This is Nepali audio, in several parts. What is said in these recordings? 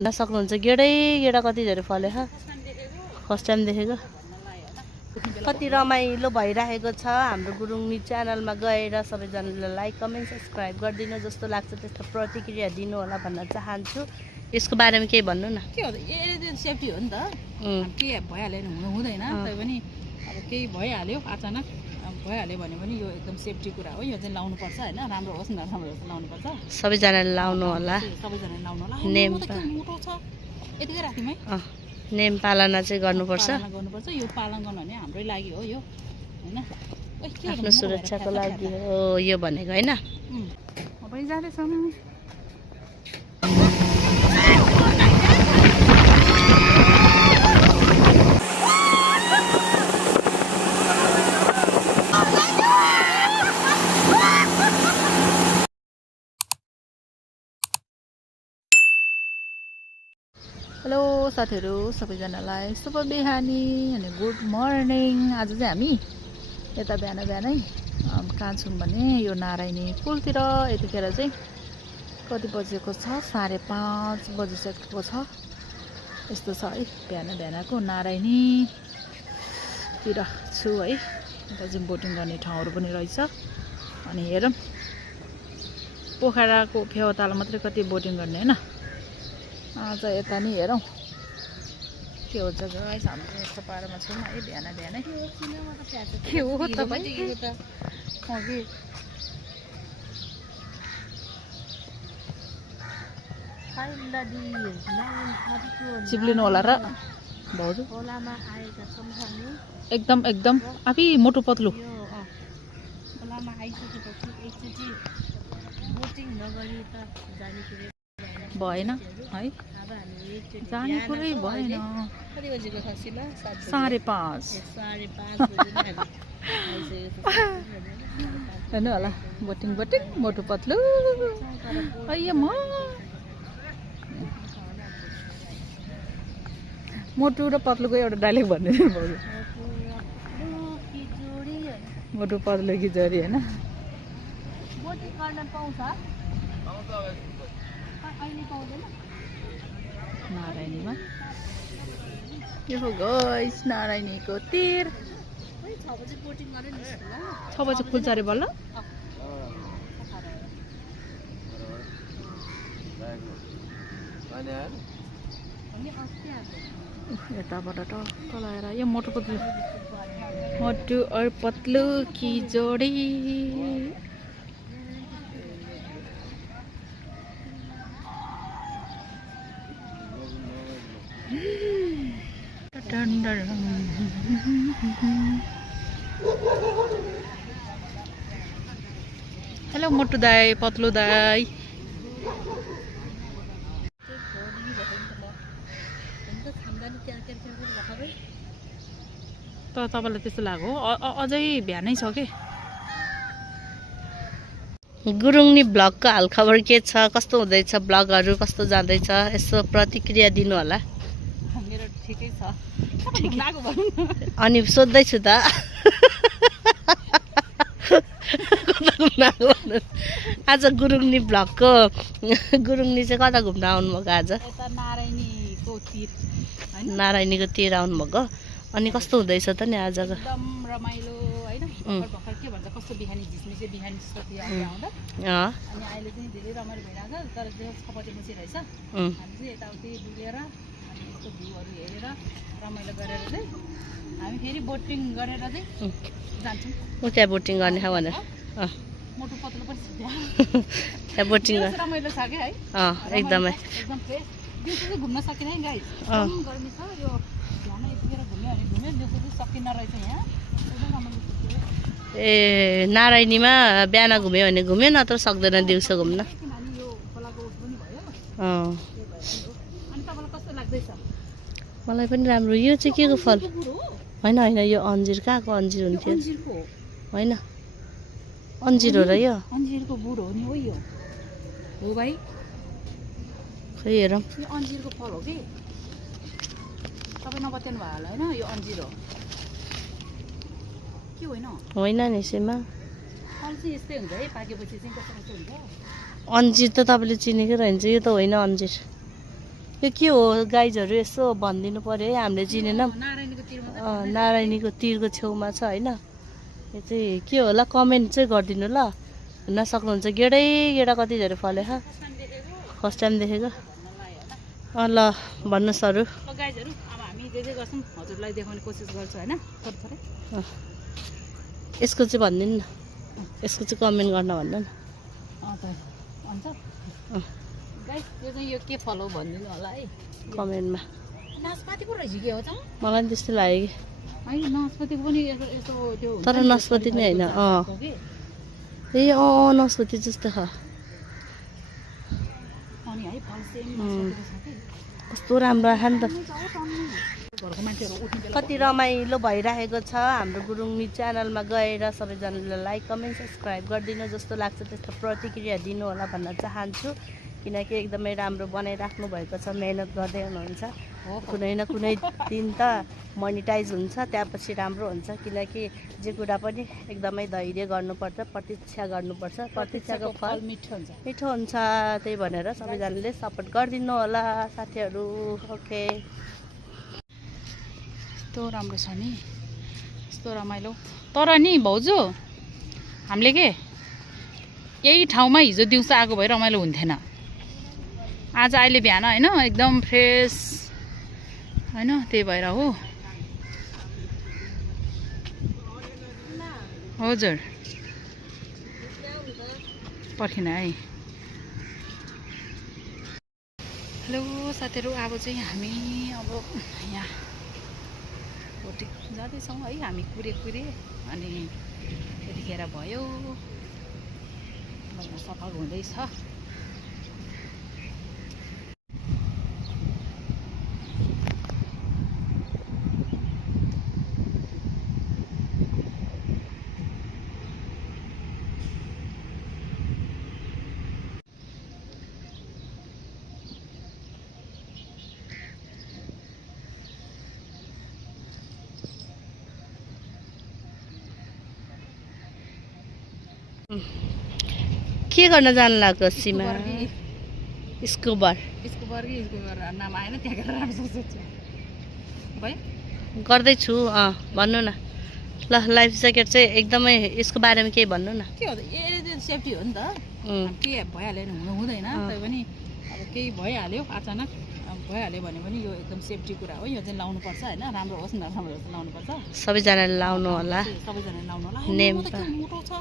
सक्नुहुन्छ गेडा कति धेरै फल्यो ह फर्स्ट टाइम देखेको कति रमाइलो भइरहेको छ हाम्रो गुरुङनी च्यानलमा गएर सबैजनाले लाइक कमेन्ट सब्स्क्राइब गरिदिनु जस्तो लाग्छ त्यस्तो प्रतिक्रिया दिनु होला भन्न चाहन्छु यसको बारेमा केही भन्नु न के हो यो सेफ्टी हो नि त के भइहाल्यो नि हुँदैन तै पनि अब केही भइहाल्यो अचानक भइहाल्यो भने पनि यो एकदम सेफ्टी कुरा हो यो चाहिँ लाउनु पर्छ हैन राम्रो होस् नराम्रो होस् लाउनु पर्छ सबैजनाले लाउनु होला सबैजनाले लाउनु होला नेम मोटो छ यतिकै राख्दिम है नेम पालना चाहिँ गर्नुपर्छ यो पालन गर्नु भने हाम्रै लागि हो यो हैन आफ्नो सुरक्षाको लागि हो यो भनेको हैन अब जाँदैछौँ हेलो साथीहरू सबैजनालाई शुभ बिहानी अनि गुड मर्निङ आज चाहिँ हामी यता बिहानै कहाँ छौँ भने यो नारायणी पुलतिर यतिखेर चाहिँ कति बजेको छ 5:30 बजिसकेको छ यस्तो छ है बिहानको नारायणीतिर छु है यता चाहिँ बोटिङ गर्ने ठाउँहरू पनि रहेछ अनि हेरौँ पोखराको फेवाताल मात्रै कति बोटिङ गर्ने हैन आज यता नि हेरौँ के हुन्छ गाइस हाम्रो यस्तो पारामा छौँ है बिहानै के हो तपाईँ चिप्लिनु होला र भाउजू एकदम आफै मोटो पतलु भएन है जाने कुरै भएन 5:30 हेर्नु होला बोटिङ मोटो पतलु अయ్య म मोटो र पतलुको एउटा डायलग भन्दिनु भाउजू मोटो पतलु कि जोडी हैन बोटिङ गर्न पाउँछ नारायणीमा यो हो गाइस नारायणीको तीर 6 बजे खुल्छ अरे बल्ल यताबाट टक्क लगाएर यो मोटो और पतलु की जोडी हेलो मोटू दाई पतलू दाई त तपाईलाई त्यस्तो लाग्यो अझै बिहानै छ के गुरुङनी ब्लगको हालखबर के छ कस्तो हुँदैछ ब्लगहरू कस्तो जाँदैछ यसो प्रतिक्रिया दिनु होला मेरो ठिकै छ अनि सोध्दैछु त आज गुरुङनी ब्लगको गुरुङनी चाहिँ कता घुम्न आउनुभएको आज नारायणीको तिर आउनुभएको अनि कस्तो हुँदैछ त नि आजको एकदम रमाइलो हैन भर्खर के भन्छ कस्तो बिहानी झिसमिसे बिहानी जस्तो थियो आउँदा अनि अहिले चाहिँ धेरै रमाइलो भइरहेछ तर त्यो खपटे मुसी रहेछ हामी चाहिँ यताउति डुलेर अनि यस्तो भ्यूहरू हेरेर रमाइलो गरेर चाहिँ हामी फेरि बोटिङ गरेर चाहिँ जान्छौँ त्यहाँ बोटिङ गर्ने भनेर मोटो पतलो पनि छ त्यहाँ बोटिङ रमाइलो छ कि है एकदमै एकदम फ्रेस दिउँसो चाहिँ घुम्न सकिँदैन गाइस एकदम गर्मी छ यो बिहान यतिखेर घुम्यो भने घुम्यो दिउँसो चाहिँ सकिन्न रहेछ यहाँ एकदम रमाइलो ए नारायणीमा बिहान घुम्यो भने घुम्यो नत्र सक्दैन दिउँसो घुम्न किनभने यो खोलाको उस पनि भयो अनि तपाईँलाई कस्तो लाग्दैछ मलाई पनि राम्रो यो चाहिँ के को फल होइन यो अन्जिर कहाँको अन्जिर हुन्थ्यो होइन अन्जिर हो र यो अन्जिरको बुढो हो नि हो यो हो भाइ खै हेरौँ यो अन्जिरको फल हो कि तपाईँ नबत्याउनु भयो होला होइन यो अन्जिर हो के होइन नि सीमा फल चाहिँ यस्तै हुन्छ है पाकेपछि चाहिँ कस्तो हुन्छ अन्जिर त तपाईँले चिनेकै रहन्छ यो त होइन अन्जिर यो के हो गाइजहरू यसो भनिदिनु पर्यो है, हामीले चिनेनौँ। नारायणीको तिरको छेउमा छ होइन। यो चाहिँ के होला कमेन्ट चाहिँ गरिदिनु ल, हेर्न सक्नुहुन्छ। गेडै गेडा कति धेरै फल्यो हा, फर्स्ट टाइम देखेको। ल भन्नुहोस् अरू। गाइजहरू अब हामी जे जे गर्छौँ हजुरलाई देखाउने कोसिस गर्छु होइन थोरै थोरै। यसको चाहिँ भनिदिनु न, यसको चाहिँ कमेन्ट गर्न भन्नु न। भन्छ गाइस यो चाहिँ यो के फल हो भनिदिनु होला है कमेन्टमा। नासपाती पो रहेछ के हो त? मलाई पनि त्यस्तो लाग्यो कि होइन नासपातीको पनि यसो त्यो तर नासपति नै होइन। ए नासपति जस्तो छ। अनि है फल सेम कस्तो राम्रो आयो नि त। घरको मान्छेहरू उठ्नु कति रमाइलो भइरहेको छ हाम्रो गुरुङनी च्यानलमा गएर सबैजनाले लाइक कमेन्ट सब्सक्राइब गरिदिनु। जस्तो लाग्छ त्यस्तो प्रतिक्रिया दिनु होला भन्न चाहन्छु, किनकि एकदमै राम्रो बनाइराख्नु भएको छ, मेहनत गर्दै हुनुहुन्छ। कुनै न कुनै दिन त मोनिटाइज हुन्छ, त्यसपछि राम्रो हुन्छ। किनकि जे कुरा पनि एकदमै धैर्य गर्नुपर्छ, प्रतीक्षा गर्नुपर्छ। प्रतीक्षाको फल मिठो हुन्छ। मिठो हुन्छ, त्यही भनेर सबैजनाले सपोर्ट गरिदिनु होला साथीहरू। ओके, यस्तो राम्रो छ नि, यस्तो रमाइलो। तर नि भाउजू हामीले के यही ठाउँमा हिजो दिउँसो आएको भए रमाइलो हुन्थेन। आज अहिले बिहान होइन एकदम फ्रेस होइन, त्यही भएर हो। हजुर पर्खिन है। हेलो साथीहरू, अब चाहिँ हामी अब यहाँ भोटिक जाँदैछौँ है। हामी कुरे अनि त्यतिखेर भयो सफा हुँदैछ। के गर्न जानु लाग्यो सीमा? स्कुबर नाम आएन त्यहाँ राम्रो भयो गर्दैछु। भन्नु न ल। लाइफ ज्याकेट चाहिँ एकदमै यसको बारेमा केही भन्नु न। के हो त, यो सेफ्टी हो नि त। के भइहाल्यो भने हुँदैन, तै पनि अब केही भइहाल्यो अचानक भइहाल्यो भने पनि यो एकदम सेफ्टी कुरा हो। यो चाहिँ लाउनुपर्छ होइन, राम्रो होस् नराम्रो होस् लाउनुपर्छ। सबैजनाले लाउनु होला, सबैजनाले लाउनु होला। नेम मोटो छ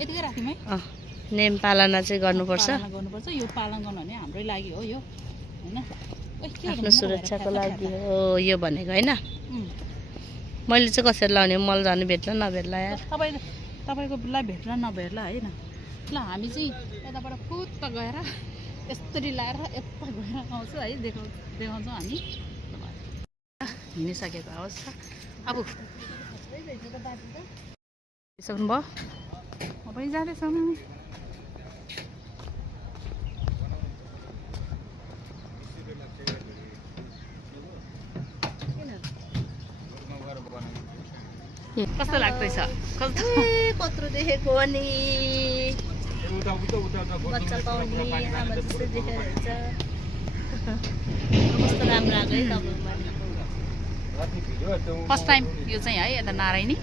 यतिकै राख्यौँ है। नेम पालना चाहिँ गर्नुपर्छ। यो पालन गर्नु भने हाम्रै लागि हो यो होइन, आफ्नो सुरक्षाको लागि हो यो भनेको होइन। मैले चाहिँ कसरी लाउने, मलाई जानु भेट्ला नभेट्ला यार। तपाईँको लाई भेट्ला नभेट्ला होइन। ल हामी चाहिँ यताबाट फुत्त गएर यस्तरी लाएर यता गएर आउँछौँ है, देखाउँछौँ हामी। हिँडिसकेको अवस्था अब सक्नुभयो, म पनि जाँदैछौँ। कस्तो लाग्दैछ? कत्रो देखेको अनि बच्चा पाउने आमा जस्तै देखेर हुन्छ। कस्तो राम्रो आएको है तपाईँको। फर्स्ट टाइम यो चाहिँ है यता नारायणी।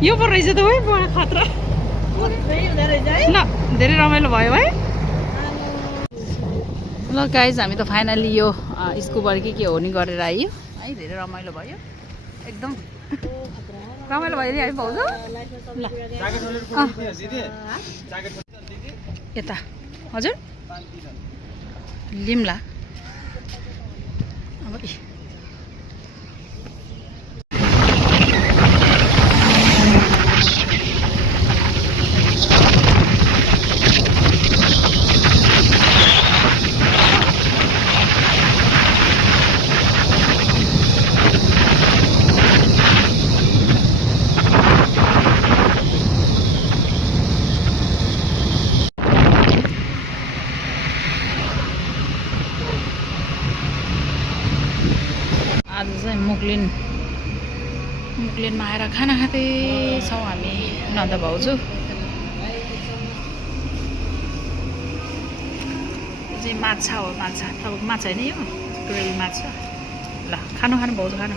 यो पो रहेछ त है बडा खतरा ल धेरै रमाइलो भयो है ल गाइज हामी त फाइनली यो स्कुबबाट के हो नि गरेर आयो है धेरै रमाइलो भयो एकदम रमाइलो भयो नि है भाउजू ल यता हजुर लिम्ला अब आज चाहिँ मुक्लिनमा आएर खाना खाँदैछौँ हामी नन्द भाउजू चाहिँ माछा हो माछा तपाईँको माछा होइन यो ग्रिल माछा ल खानु भाउजू खानु